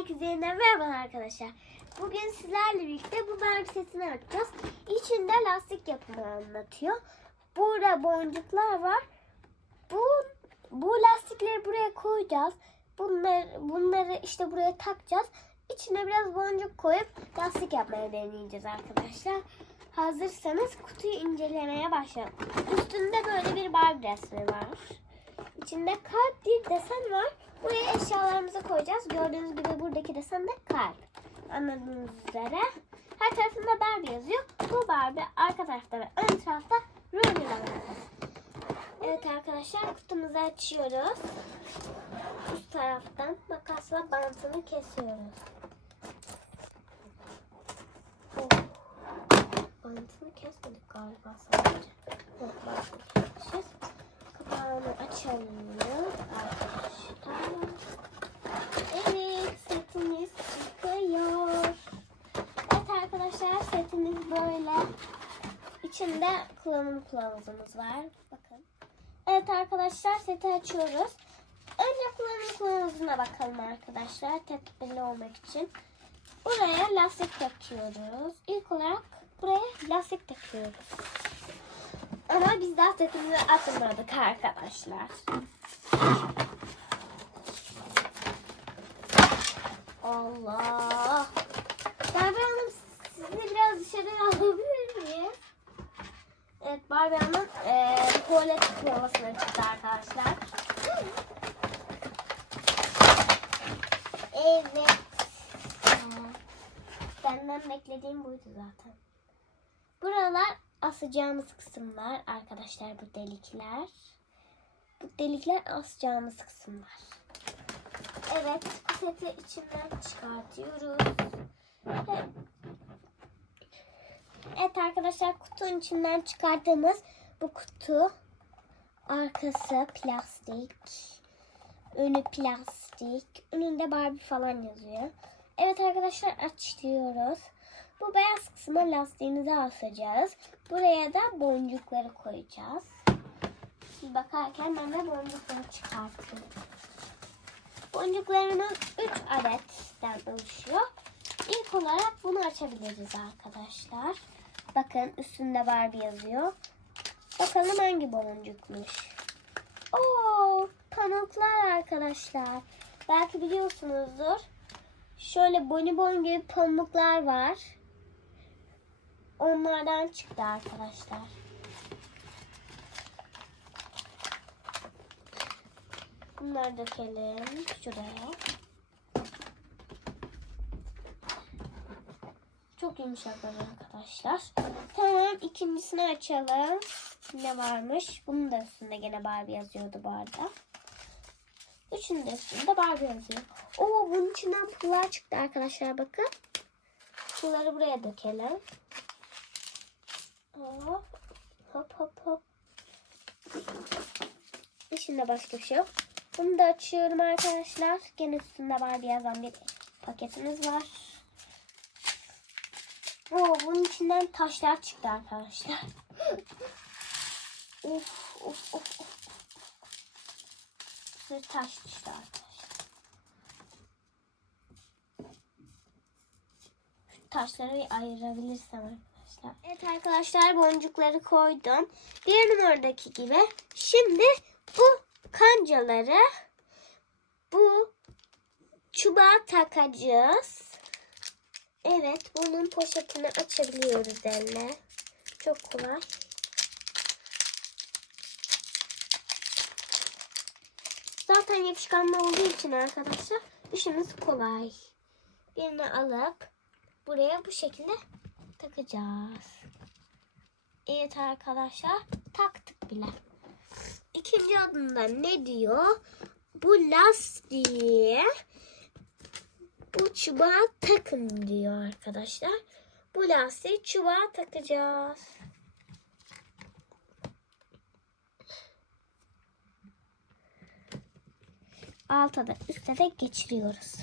Herkese yeniden merhaba arkadaşlar. Bugün sizlerle birlikte bu Barbie setini açacağız. İçinde lastik yapımı anlatıyor. Burada boncuklar var. Bu bu lastikleri buraya koyacağız. Bunları bunları işte buraya takacağız. İçine biraz boncuk koyup lastik yapmaya deneyeceğiz arkadaşlar. Hazırsanız kutuyu incelemeye başlayalım. Üstünde böyle bir Barbie resmi var. İçinde kalp bir desen var. Buraya eşyalarımızı koyacağız. Gördüğünüz gibi buradaki de kalp. Anladığınız üzere. Her tarafında Barbie yazıyor. Bu Barbie arka tarafta ve ön tarafta markası. Evet arkadaşlar kutumuzu açıyoruz. Üst taraftan makasla bantını kesiyoruz. Oh. Bantını kesmedik galiba sadece. Evet, bantını kesmişiz. Kapağını açalım arkadaşlar. Evet setimiz çıkıyor. Evet arkadaşlar setimiz böyle. İçinde kullanım kılavuzumuz var. Bakın. Evet arkadaşlar seti açıyoruz. Önce kullanım kılavuzuna bakalım arkadaşlar. Tedbirli olmak için. Buraya lastik takıyoruz. İlk olarak buraya lastik takıyoruz. Ama biz daha setimizi atmadık arkadaşlar. Allah. Barbie Hanım sizi biraz dışarı alabilir? Evet Barbie Hanım e, tuvalet provasına çıktı arkadaşlar. Evet. Benden beklediğim buydu zaten. Buralar asacağımız kısımlar arkadaşlar bu delikler. Bu delikler asacağımız kısımlar. Evet bu seti içinden çıkartıyoruz. Evet. Evet arkadaşlar kutunun içinden çıkardığımız bu kutu arkası plastik. Önü plastik. Önünde Barbie falan yazıyor. Evet arkadaşlar açıyoruz. Bu beyaz kısma lastiğimizi asacağız. Buraya da boncukları koyacağız. Şimdi bakarken ben de boncukları çıkartıyorum. Boncuklarımız 3 adetten oluşuyor. İlk olarak bunu açabiliriz arkadaşlar. Bakın üstünde Barbie yazıyor. Bakalım hangi boncukmuş. Oo, pamuklar arkadaşlar. Belki biliyorsunuzdur. Şöyle bonibon gibi pamuklar var. Onlardan çıktı arkadaşlar. Bunları dökelim şuraya. Çok yumuşaklar arkadaşlar. Tamam ikincisini açalım. Ne varmış? Bunun da üstünde gene Barbie yazıyordu bu arada. Üçünün de üstünde Barbie yazıyor. Oo bunun içinden pullar çıktı arkadaşlar bakın. Pulları buraya dökelim. Hop hop hop hop. İçinde başka bir şey yok. Bunu da açıyorum arkadaşlar. Gene üstünde Barbie yazan bir paketimiz var. Oo, bunun içinden taşlar çıktı arkadaşlar. of of of of. Bir taş düştü arkadaşlar. Şu taşları bir ayırabilirsem arkadaşlar. Evet arkadaşlar boncukları koydum. Bir numaradaki gibi. Şimdi bu kancaları bu çubuğa takacağız. Evet, bunun poşetini açabiliyoruz elle. Çok kolay. Zaten yapışkanlı olduğu için arkadaşlar işimiz kolay. Birini alıp buraya bu şekilde takacağız. Evet arkadaşlar taktık bile. İkinci adımda ne diyor? Bu lastiği bu çubuğa takın diyor arkadaşlar. Bu lastiği çubuğa takacağız. Alta da üstte de geçiriyoruz.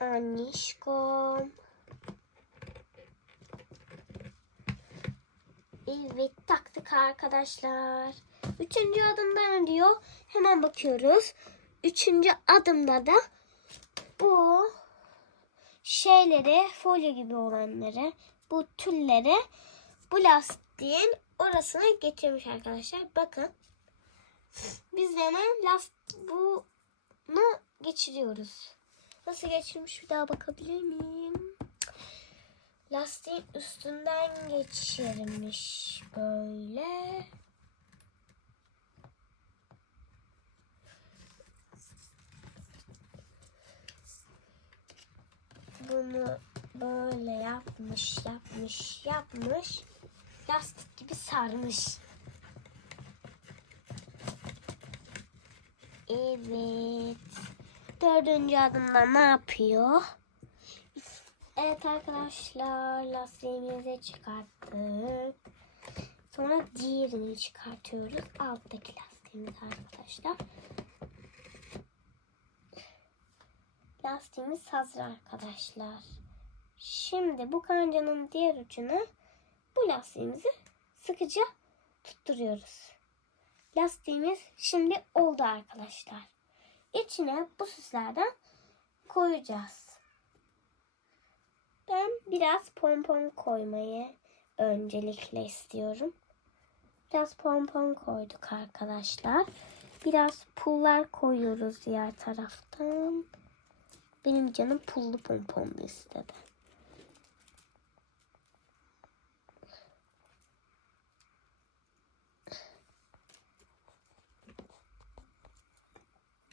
Anişkom. Evet arkadaşlar. Üçüncü adımda ne diyor? Hemen bakıyoruz. Üçüncü adımda da bu şeyleri, folyo gibi olanları, bu tülleri bu lastiğin orasına geçirmiş arkadaşlar. Bakın. Biz de hemen last bunu geçiriyoruz. Nasıl geçirmiş bir daha bakabilir miyim? Lastiğin üstünden geçirmiş böyle. Bunu böyle yapmış, yapmış, yapmış. Lastik gibi sarmış. Evet. Dördüncü adımda ne yapıyor? Evet arkadaşlar lastiğimizi çıkarttık. Sonra diğerini çıkartıyoruz. Alttaki lastiğimiz arkadaşlar. Lastiğimiz hazır arkadaşlar. Şimdi bu kancanın diğer ucuna bu lastiğimizi sıkıca tutturuyoruz. Lastiğimiz şimdi oldu arkadaşlar. İçine bu süslerden koyacağız. Ben biraz pompon koymayı öncelikle istiyorum. Biraz pompon koyduk arkadaşlar. Biraz pullar koyuyoruz diğer taraftan. Benim canım pullu pomponlu istedi.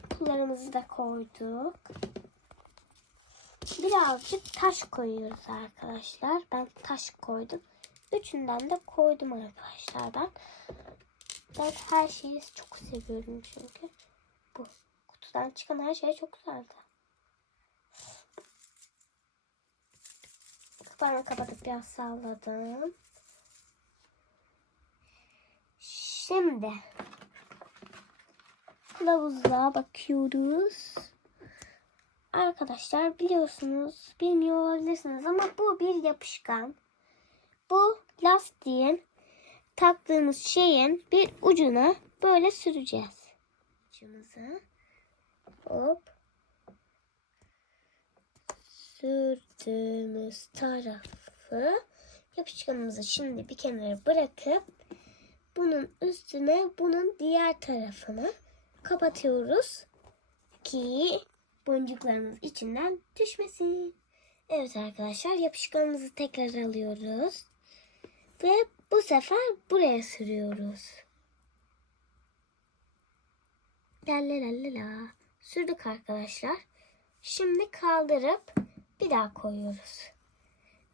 Pullarımızı da koyduk. Birazcık taş koyuyoruz arkadaşlar. Ben taş koydum. Üçünden de koydum arkadaşlar ben. Ben her şeyi çok seviyorum çünkü. Bu kutudan çıkan her şey çok güzeldi. Kapağını kapatıp biraz salladım. Şimdi kılavuzluğa bakıyoruz. Arkadaşlar biliyorsunuz, bilmiyor olabilirsiniz ama bu bir yapışkan. Bu lastiğin taktığımız şeyin bir ucuna böyle süreceğiz. Ucumuzu hop sürdüğümüz tarafı yapışkanımızı şimdi bir kenara bırakıp bunun üstüne bunun diğer tarafını kapatıyoruz ki boncuklarımız içinden düşmesin. Evet arkadaşlar yapışkanımızı tekrar alıyoruz. Ve bu sefer buraya sürüyoruz. La la la la la. Sürdük arkadaşlar. Şimdi kaldırıp bir daha koyuyoruz.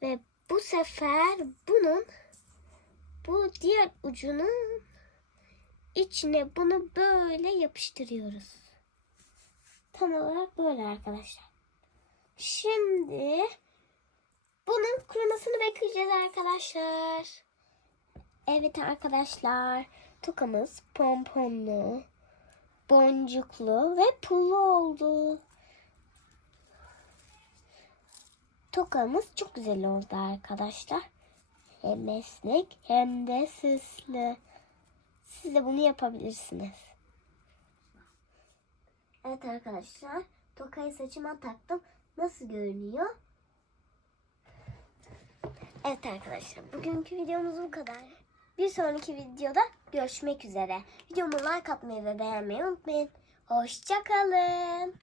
Ve bu sefer bunun bu diğer ucunun içine bunu böyle yapıştırıyoruz. Tam olarak böyle arkadaşlar. Şimdi bunun kurumasını bekleyeceğiz arkadaşlar. Evet arkadaşlar. Tokamız pomponlu, boncuklu ve pullu oldu. Tokamız çok güzel oldu arkadaşlar. Hem esnek hem de süslü. Siz de bunu yapabilirsiniz. Evet arkadaşlar. Tokayı saçıma taktım. Nasıl görünüyor? Evet arkadaşlar. Bugünkü videomuz bu kadar. Bir sonraki videoda görüşmek üzere. Videomu like atmayı ve beğenmeyi unutmayın. Hoşçakalın.